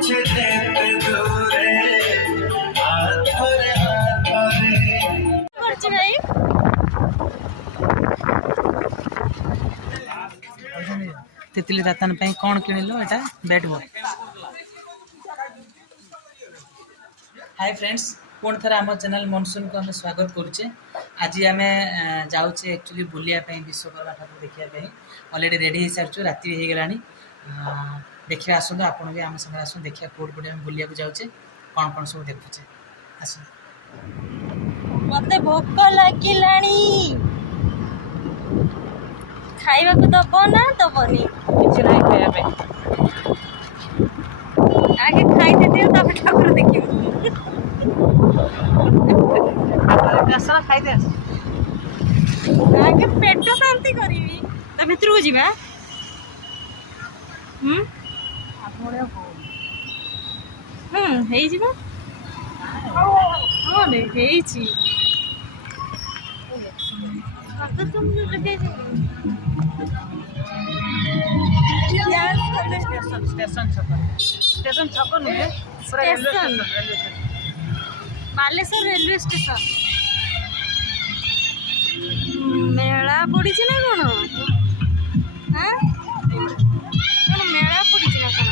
तितली दातन पे कौन किणिलो एटा बैट बॉल। हाय फ्रेंड्स, पुणी थर आम चैनल मनसून को हमें स्वागत करुचे। आज आम जाऊे एक्चुअली बुलिया विश्वकर्मा ठाकुर देखा अलरेडी रेडी हो सारी राति हो गला देखिए आसतु आप भी आम संगे आस देखिए कौट पटे बुलिया जाऊे कौन कौन सब देखुचे आस। मते भोक लागिलानी खाइबा को दब ना दबनी किसी ना खाया आगे खाई दियो तब ठाकुर देखियो दसरा खाई दे आगे पेट शांति करिवी त भितर को जीवा हेई जीवा हां रे हेई छी तो तुम जो लगे स्टेशन छक नुहे बालेश्वर रेलवे स्टेशन मेला पड़ी ना कौन हाँ कौन मेला पड़ी ना कौन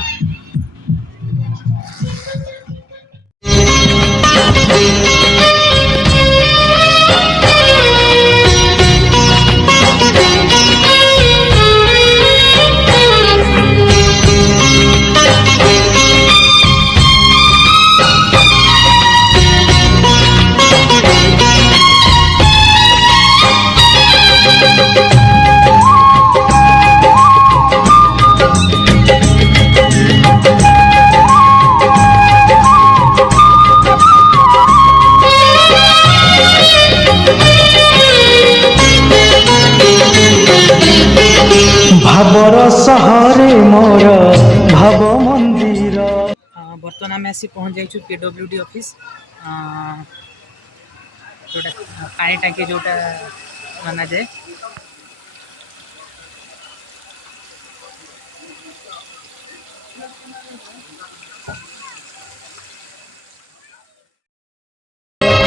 भावर सहरे मोर भाव मंदिर। बर्तमान आम आसी पहुँच जाइए PWD ऑफिस जोटा पानी टांकी जोटा बना जाए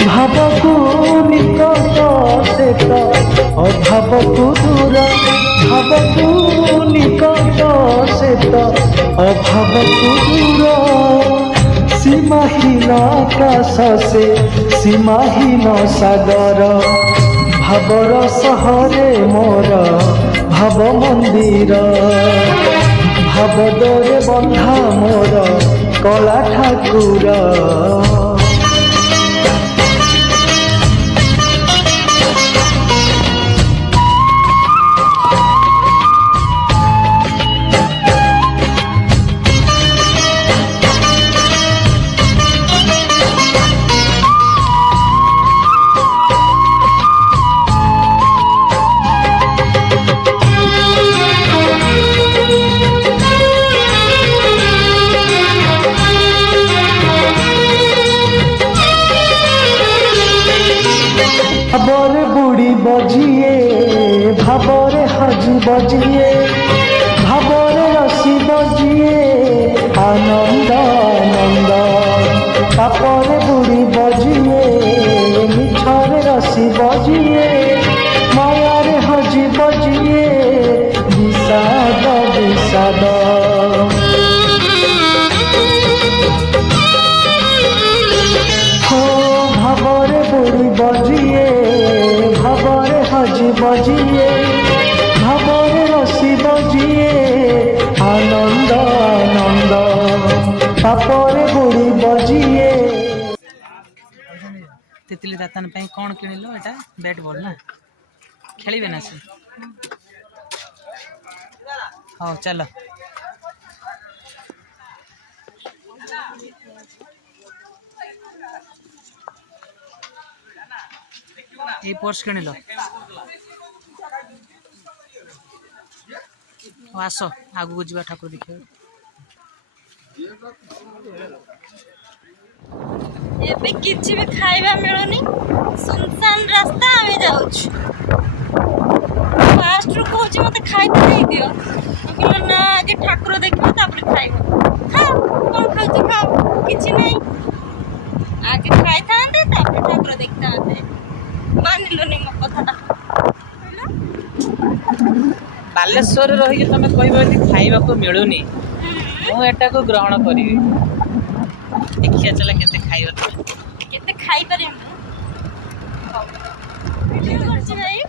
भाव को निकट से अभाव को दूर भाव को निकट से अभाव को दूर सीमाहीन आकाश से सीमाहीन सागर भावर सहरे मोर भाव मंदिर भाव दरे बंधा मोर कला ठाकुर भावर बुढ़ी बजिए भावर हजी बजिए भावर रसी बजिए आनंद आनंद पापर बुढ़ी बजिए मिठर रसी बजिए मायार हजी बजिए विषाद विषाद भावर बुढ़ी बजिए भावर हजी बजिए भावर रसी बजिए आनंद आनंद पापर बुढ़ी बजिए। तितली दातन पे कौन किणिलो एटा बैट बॉल ना खेलिबे ना से हाँ चलो ये पर्स किणिल आस आगू जा ठाकुर देखिए एबे किछि भी खाइबा मिलुनी सुनसान रास्ता आमे जाउछु फास्ट रो कहूची मते खाइते दे दियो कहलो ना आगे ठाकुर देखिबो तापर खाइबो खा कोन खाउछु କିଛି ନାହିଁ ଆଗେ ଖାଇଥାନ୍ତେ ତାପରେ ଠାକୁର ଦେଖିଥାନ୍ତେ ମାନିଲୁନି ମୋ କଥାଟା ବାଲେଶ୍ୱରରେ ରହିକି ତମେ କହିବ ଯଦି ଖାଇବାକୁ ମିଳୁନି ମୁଁ ଏଟାକୁ ଗ୍ରହଣ କରିବି। ଦେଖିଆ ଚଲା କେତେ ଖାଇବ ତମେ। କେତେ ଖାଇପାରିବି ମୁଁ ଭିଡ଼ିଓ କରୁଛି ଭାଇ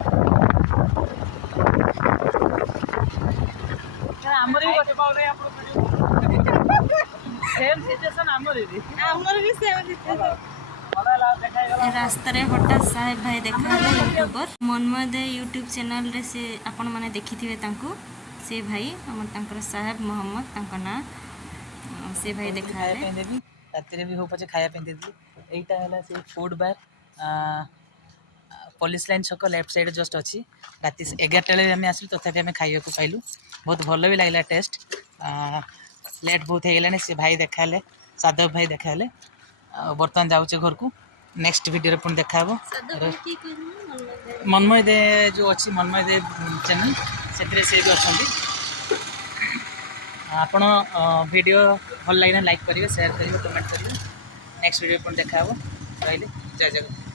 ଆମର ବି ଗୋଟେ ସେମ୍ ସିଚୁଏସନ୍ ଆମର ବି ସେମିତି ରାସ୍ତାରେ ହଠାତ୍ ସାହେବ ଭାଇ ଦେଖାହେଲେ ୟୁଟ୍ୟୁବର ମନ୍ମୟ ଦେ ୟୁଟ୍ୟୁବ୍ ଚ୍ୟାନେଲରେ ସେ ଆପଣମାନେ ଦେଖିଥିବେ ତାଙ୍କୁ ସେ ଭାଇ ଆମର ତାଙ୍କର ସାହେବ ମହମ୍ମଦ ତାଙ୍କ ନାଁ ସେ ଭାଇ ଖାଇବା ଦେଖାହେଲେ ପାଇଁ ଦେବି ରାତିରେ ବି ହଉ ପଛେ ଖାଇବା ପାଇଁ ଦେଇଦେଲି। ଏଇଟା ହେଲା ସେଇ ଫୁଡ୍ ବାର୍ ପୋଲିସ ଲାଇନ୍ ଛକ ଲେଫ୍ଟ ସାଇଡ଼୍ ଜଷ୍ଟ ଅଛି। ରାତି 11ଟା ବେଳେ ଆମେ ଆସିଲୁ ତଥାପି ଆମେ ଖାଇବାକୁ ପାଇଲୁ ବହୁତ ଭଲ ବି ଲାଗିଲା ଟେଷ୍ଟ। ଲେଟ୍ ବହୁତ ହେଇଗଲାଣି ସେ ଭାଇ ଦେଖାହେଲେ ସାଧବ ଭାଇ ଦେଖାହେଲେ ଆଉ ବର୍ତ୍ତମାନ ଯାଉଛେ ଘରକୁ ନେକ୍ସଟ ଭିଡ଼ିଓରେ ପୁଣି ଦେଖାହେବ। ମନ୍ମୟ ଦେ ଯେଉଁ ଅଛି ମନ୍ମୟ ଦେ ଚ୍ୟାନେଲ୍ ସେଥିରେ ସେ ବି ଅଛନ୍ତି। ଆପଣ ଭିଡ଼ିଓ ଭଲ ଲାଗିଲେ ଲାଇକ୍ କରିବେ ସେୟାର କରିବେ କମେଣ୍ଟ କରିବେ ନେକ୍ସଟ ଭିଡ଼ିଓ ପୁଣି ଦେଖାହେବ ରହିଲେ ଜୟ ଜଗନ୍ନାଥ।